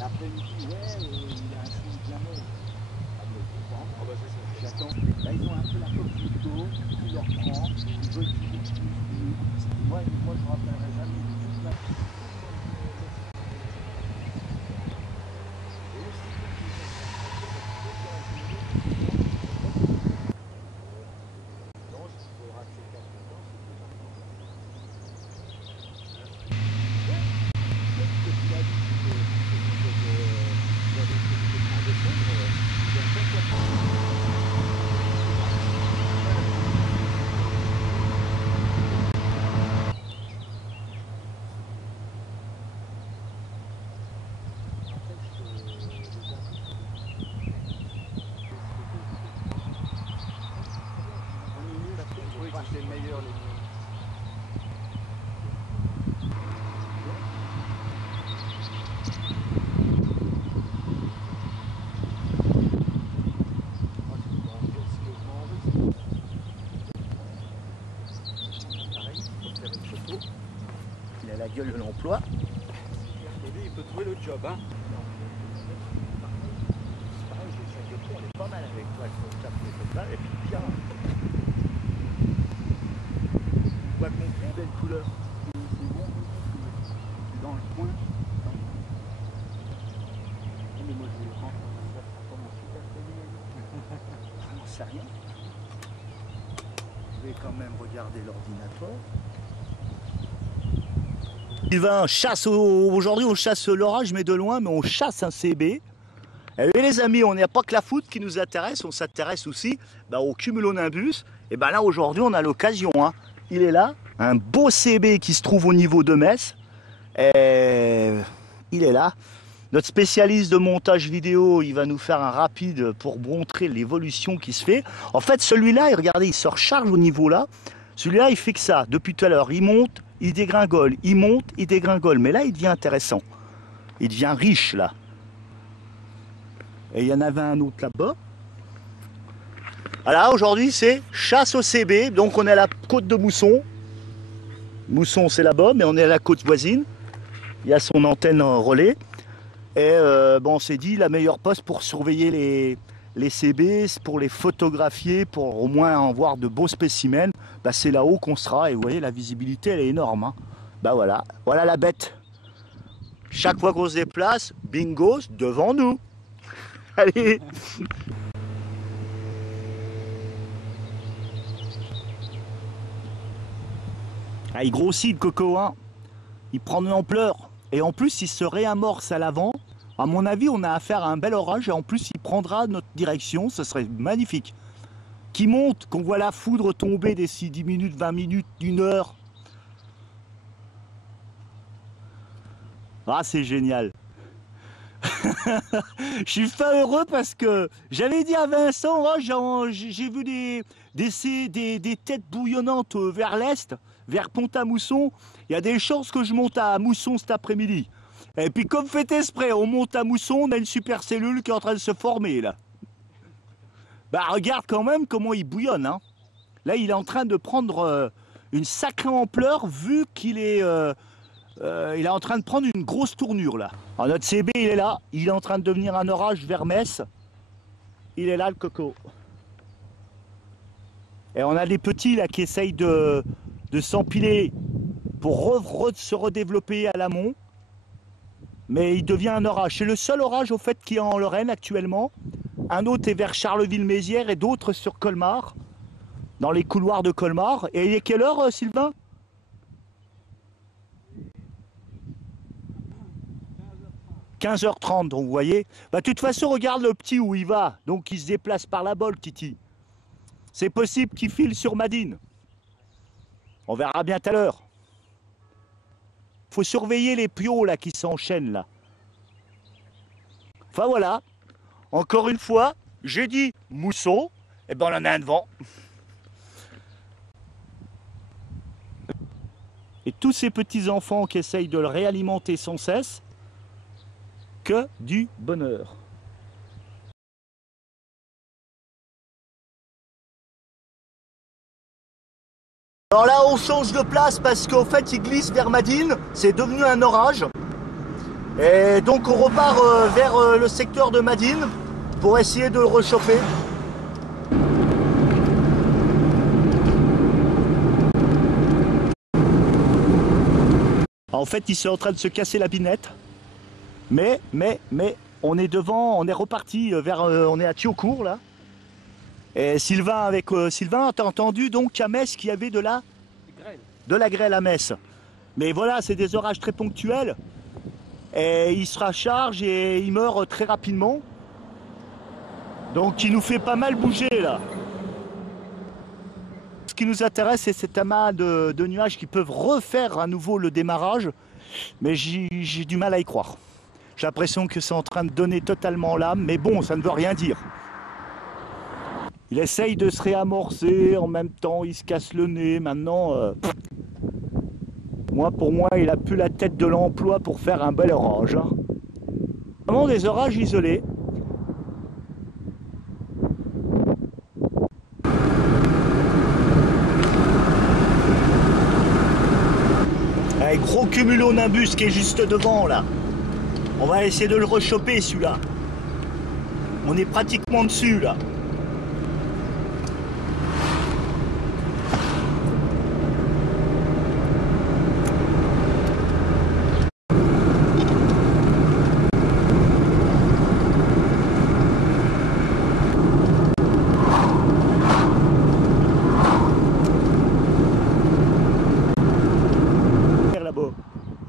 L'après-midi, ouais, il a un chou bien mort. Ah, mais pourtant, j'attends. Là, ils ont un peu la coque du dos, qui leur prend, ils veulent toujours plus. Moi, je ne me rappellerai jamais de toute ma vie. C'est le meilleur, les miens. Il a la gueule de l'emploi. Il peut trouver le job, hein. C'est pareil, j'ai ça de on est pas mal avec toi, il faut taper comme ça, et puis bien. Tu vois complet, belle couleur. C'est bon, c'est dans le coin. Mais moi je vais le rentrer, ça sera comme un super télé. J'en sais rien. Je vais quand même regarder l'ordinateur. Sylvain chasse aujourd'hui, on chasse l'orage, mais de loin, mais on chasse un CB. Et les amis, on n'a pas que la foot qui nous intéresse, on s'intéresse aussi au cumulonimbus. Et ben là aujourd'hui, on a l'occasion. Hein. Il est là, un beau CB qui se trouve au niveau de Metz. Et il est là. Notre spécialiste de montage vidéo, il va nous faire un rapide pour montrer l'évolution qui se fait. En fait, celui-là, regardez, il se recharge au niveau là. Celui-là, il fait que ça. Depuis tout à l'heure, il monte, il dégringole, il monte, il dégringole. Mais là, il devient intéressant. Il devient riche, là. Et il y en avait un autre là-bas. Voilà, aujourd'hui, c'est chasse au CB. Donc, on est à la côte de Mousson. Mousson, c'est là-bas, mais on est à la côte voisine. Il y a son antenne en relais. Et bon, on s'est dit, la meilleure poste pour surveiller les CB, pour les photographier, pour au moins en voir de beaux spécimens, c'est là-haut qu'on sera. Et vous voyez, la visibilité, elle est énorme. Hein. Voilà, voilà la bête. Chaque fois qu'on se déplace, bingo, devant nous. Allez. Ah, il grossit le coco, hein. Il prend de l'ampleur. Et en plus, il se réamorce à l'avant. À mon avis, on a affaire à un bel orage. Et en plus, il prendra notre direction. Ce serait magnifique. Qui monte, qu'on voit la foudre tomber d'ici 10 minutes, 20 minutes, 1 heure. Ah, c'est génial. Je suis fin heureux parce que j'avais dit à Vincent, oh, j'ai vu des têtes bouillonnantes vers l'est, vers Pont-à-Mousson. Il y a des chances que je monte à Mousson cet après-midi. Et puis comme fait exprès, on monte à Mousson, on a une super cellule qui est en train de se former là. Regarde quand même comment il bouillonne. Hein. Là, il est en train de prendre une sacrée ampleur vu qu'il est... il est en train de prendre une grosse tournure là. Alors, notre CB il est là, il est en train de devenir un orage vers Metz. Il est là le coco. Et on a des petits là qui essayent de s'empiler pour se redévelopper à l'amont. Mais il devient un orage. C'est le seul orage au fait qui est en Lorraine actuellement. Un autre est vers Charleville-Mézières et d'autres sur Colmar. Dans les couloirs de Colmar. Et il est quelle heure Sylvain ? 15h30, donc vous voyez. De toute façon, regarde le petit où il va. Donc il se déplace par la bolle, Titi. C'est possible qu'il file sur Madine. On verra bien tout à l'heure. Il faut surveiller les piots là qui s'enchaînent là. Enfin voilà. Encore une fois, j'ai dit mousson. Et ben on en a un devant. Et tous ces petits enfants qui essayent de le réalimenter sans cesse. Que du bonheur. Alors là, on change de place parce qu'au fait, il glisse vers Madine. C'est devenu un orage. Et donc on repart vers le secteur de Madine pour essayer de le rechauffer. En fait, il est en train de se casser la binette. Mais, on est devant, on est reparti vers, on est à Thiocourt là. Et Sylvain avec Sylvain, t'as entendu donc à Metz qu'il y avait de la grêle à Metz. Mais voilà, c'est des orages très ponctuels. Et il se recharge et il meurt très rapidement. Donc il nous fait pas mal bouger là. Ce qui nous intéresse, c'est cet amas de nuages qui peuvent refaire à nouveau le démarrage. Mais j'ai du mal à y croire. J'ai l'impression que c'est en train de donner totalement l'âme. Mais bon, ça ne veut rien dire. Il essaye de se réamorcer, en même temps il se casse le nez. Maintenant, pour moi, il a plus la tête de l'emploi pour faire un bel orage. Hein. Vraiment des orages isolés. Un gros cumulonimbus qui est juste devant là. On va essayer de le rechoper celui-là. On est pratiquement dessus là.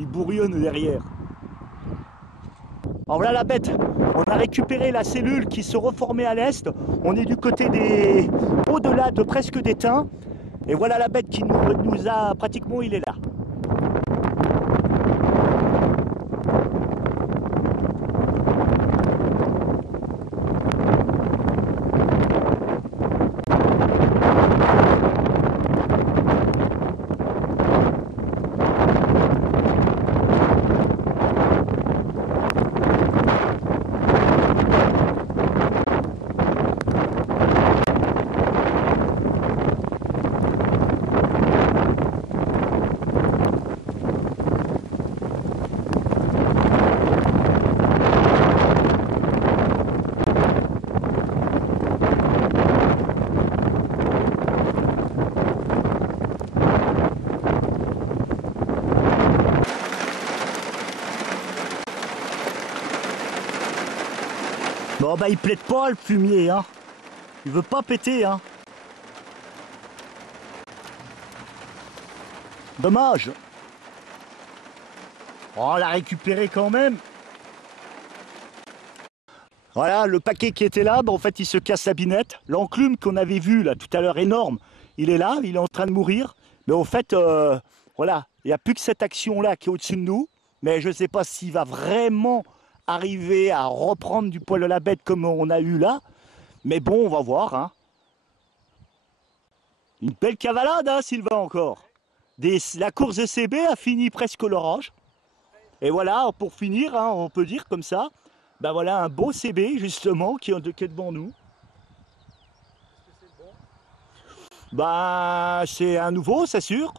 Il bourrionne derrière. Alors voilà la bête. On a récupéré la cellule qui se reformait à l'est. On est du côté des... au-delà de presque d'Étain. Et voilà la bête qui nous a... pratiquement, il est là. Bon bah il plaide pas le fumier hein. Il veut pas péter hein. Dommage. Oh, on l'a récupéré quand même. Voilà le paquet qui était là, bah, en fait il se casse la binette. L'enclume qu'on avait vu là tout à l'heure énorme, il est là, il est en train de mourir. Mais en fait voilà, il n'y a plus que cette action là qui est au-dessus de nous. Mais je ne sais pas s'il va vraiment arriver à reprendre du poil de la bête comme on a eu là. Mais bon, on va voir. Hein. Une belle cavalade, hein, Sylvain, encore. La course de CB a fini presque l'orage. Et voilà, pour finir, hein, on peut dire comme ça, ben voilà un beau CB, justement, qui est devant nous. Est-ce que c'est bon? Bah, c'est un nouveau, c'est sûr.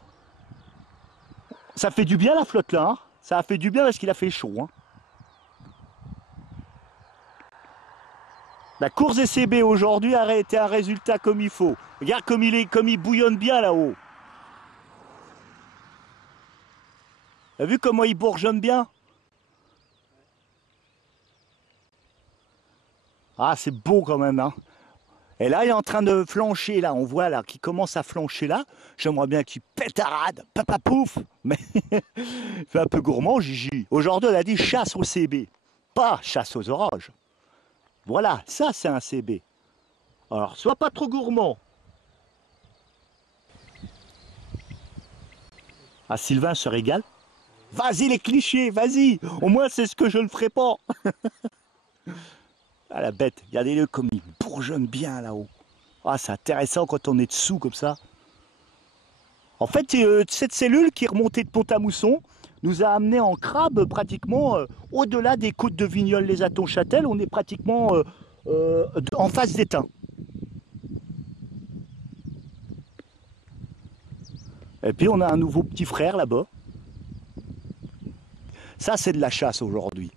Ça fait du bien la flotte là. Hein. Ça a fait du bien parce qu'il a fait chaud. Hein. La course des CB aujourd'hui a été un résultat comme il faut. Regarde comme il bouillonne bien là-haut. T'as vu comment il bourgeonne bien? Ah, c'est beau quand même. Hein. Et là, il est en train de flancher là. On voit là qu'il commence à flancher là. J'aimerais bien qu'il pétarade. Papa pouf. Mais il fait un peu gourmand, Gigi. Aujourd'hui, on a dit chasse au CB. Pas chasse aux orages. Voilà, ça c'est un CB. Alors, sois pas trop gourmand. Ah, Sylvain se régale. Vas-y les clichés, vas-y. Au moins c'est ce que je ne ferai pas. Ah la bête, regardez-le comme il bourgeonne bien là-haut. Ah, c'est intéressant quand on est dessous comme ça. En fait, cette cellule qui est remontée de Pont-à-Mousson nous a amené en crabe pratiquement au-delà des côtes de Vignoles-les-Atons-Châtel. On est pratiquement en face d'Étain. Et puis on a un nouveau petit frère là-bas. Ça, c'est de la chasse aujourd'hui.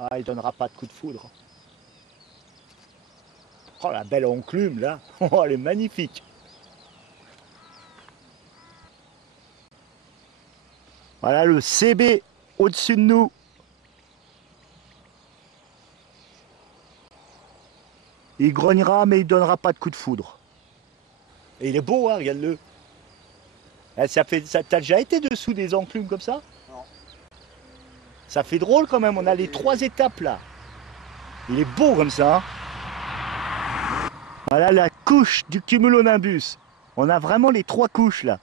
Ah, il donnera pas de coup de foudre. Oh, la belle enclume, là. Oh, elle est magnifique. Voilà le CB au-dessus de nous. Il grognera, mais il donnera pas de coup de foudre. Et il est beau, hein, regarde-le. T'as déjà été dessous des enclumes comme ça? Non. Ça fait drôle quand même, on a les 3 étapes là. Il est beau comme ça. Hein. Voilà la couche du cumulonimbus. On a vraiment les 3 couches là.